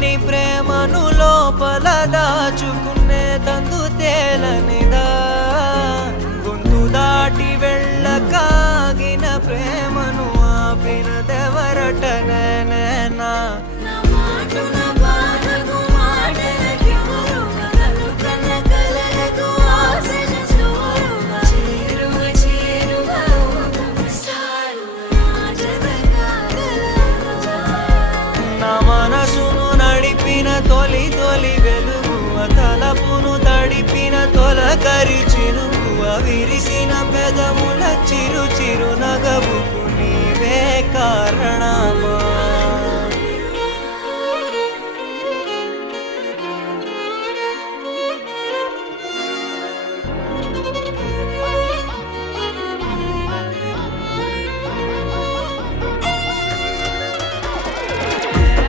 తెలియని ప్రేమను లోపల దాచుకునే తందు తేలనిదా గొంతు దాటి వెళ్ళకాగిన ప్రేమను ఆపినదెవరటనే నేనా మనసును నడిపిన తొలి తొలి వెలుగువ తలపును తడిపిన తొలకరి చిరుకువ విరిసిన పెదముల చిరు చిరు నగవుకు నీవే కారణమా